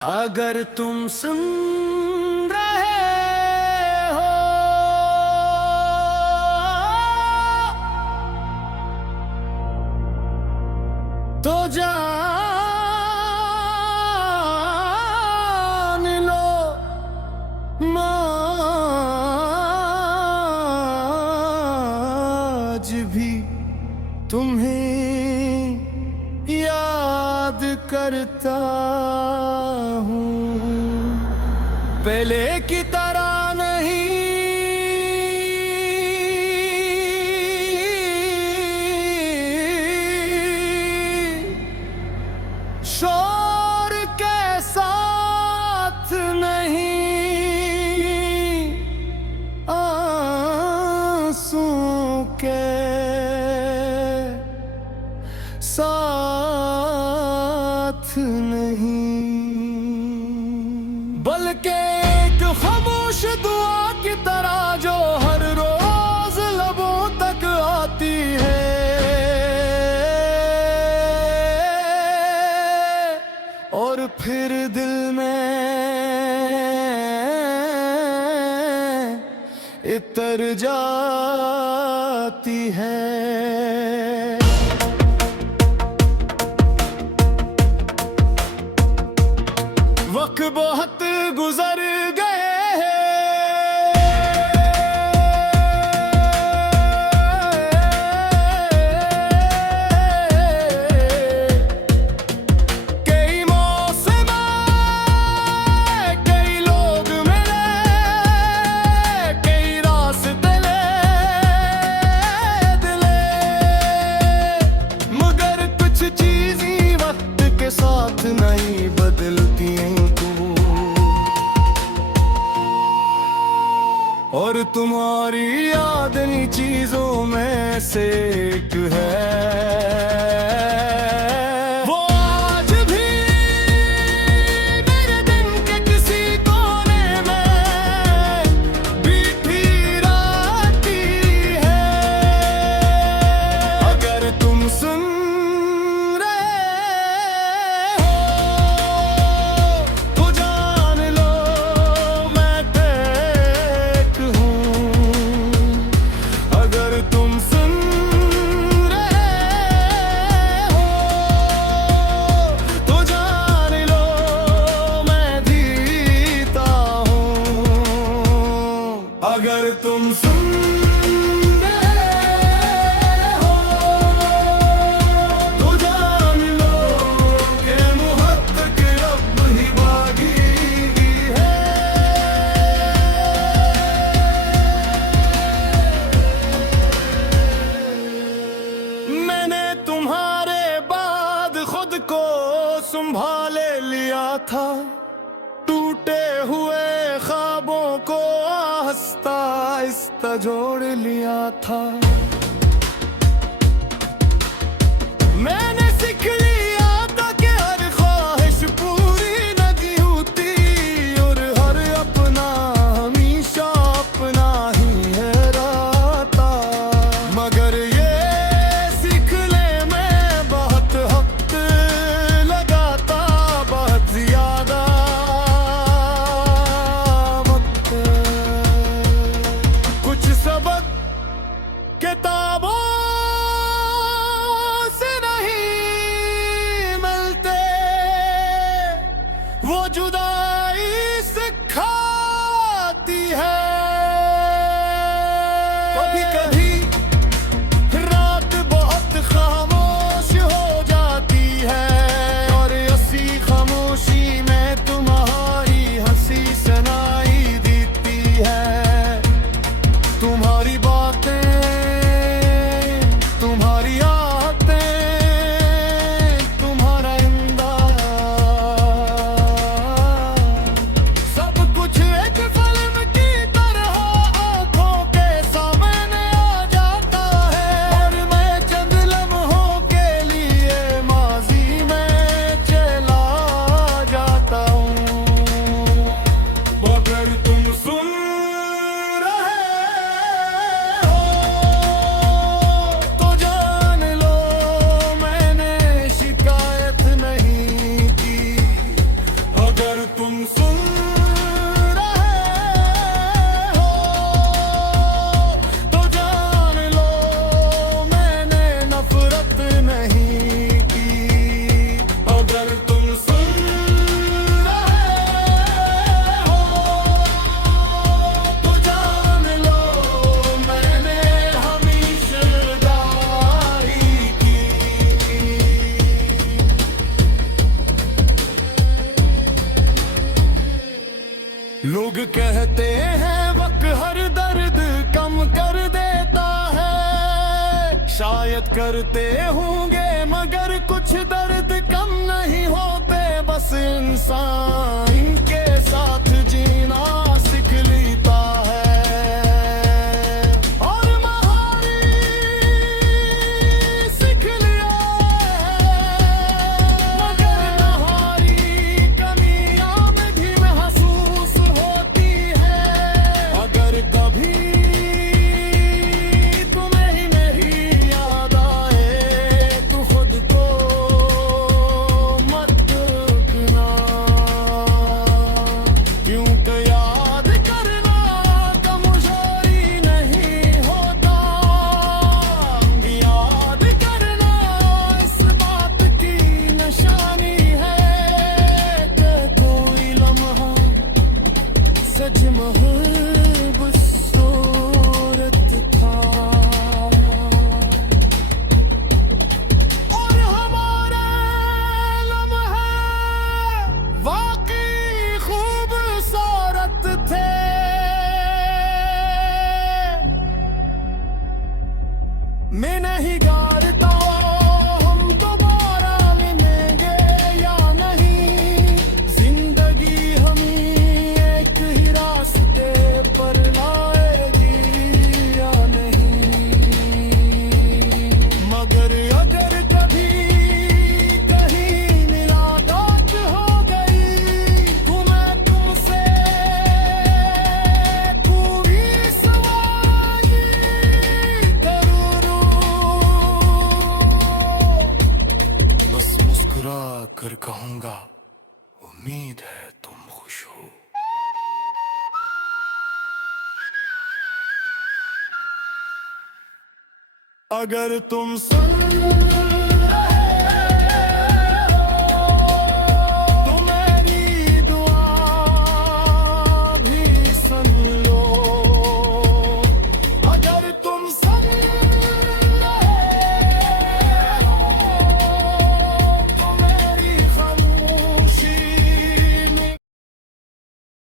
अगर तुम सुन रहे हो तो जान लो आज भी तुम्हें याद करता हूँ, पहले की तरह नहीं। शोर के साथ नहीं, आंसुओं के साथ नहीं, बल्कि एक खामोश दुआ की तरह जो हर रोज लबों तक आती है और फिर दिल में इतर जाती है। वक्त बहुत गुजर गए कई मौसम कई लोग मिले कई रास्ते दिले, मगर कुछ चीजें वक्त के साथ नहीं बदलती हैं और तुम्हारी याद इन चीजों में से एक है। वो आज भी मेरे दिन के किसी कोने में बैठी रहती है। अगर तुम सुन रहे हो तो जान लो मैं अगर तुम सुन रहे हो तो जान लो मैं जीता हूँ। अगर तुम सुन रहे हो तो जान लो कि मोहब्बत अब ही बाकी है। मैंने तुम्हारे बाद खुद को संभाले लिया था, टूटे हुए ख्वाबों को आहिस्ता आहिस्ता जोड़ लिया था। मैंने सीख लिया था कि हर ख्वाहिश पूरी नहीं होती और हर अपना हमेशा अपना ही है रहता, मगर ये सीखने में बहुत वक्त लगाता, बहुत ज्यादा वक्त। कुछ सबक किताबों से नहीं मिलते, वो जुदाई सिखाती है। कभी कभी रात बहुत खामोश हो जाती है और ऐसी खामोशी में तुम्हारी हंसी सुनाई देती है। तुम्हारी बातें तुम्हारी आदतें तुम्हारा अंदाज सब कुछ एक फिल्म की अगर तुम सुन रहे हो तो जान लो मैंने नफरत नहीं की। अगर तुम सुन रहे हो तो जान लो मैंने हमेशा दारी की। लोग कहते हैं वक्त हर दर्द कम कर देता है, शायद करते होंगे मगर कुछ दर्द कम नहीं होते। बस इंसान इनके साथ जीना सीख लेता है और महारी सीख लिया है। मगर नहारी कमियां में भी महसूस होती है। अगर कभी तुम्हें ही मेरी याद आए तो खुद को मत रोकना, क्योंकि याद करना कमजोरी नहीं होता। याद करना इस बात की निशानी है कि कोई लम्हा सच महबूब सूरत था और हमारे लम्हे वाकई खूबसूरत थे। मैं नहीं गारता हम दोबारा मिलेंगे या नहीं। जिंदगी हमें एक ही रास्ते पर लाएगी या नहीं। मगर अगर कभी कहीं मुलाकात हो गई तो मैं तुमसे पूरी सवारी करूँ। बस मुस्कुरा कर कहूँगा उम्मीद है तुम खुश हो। अगर तुम सुन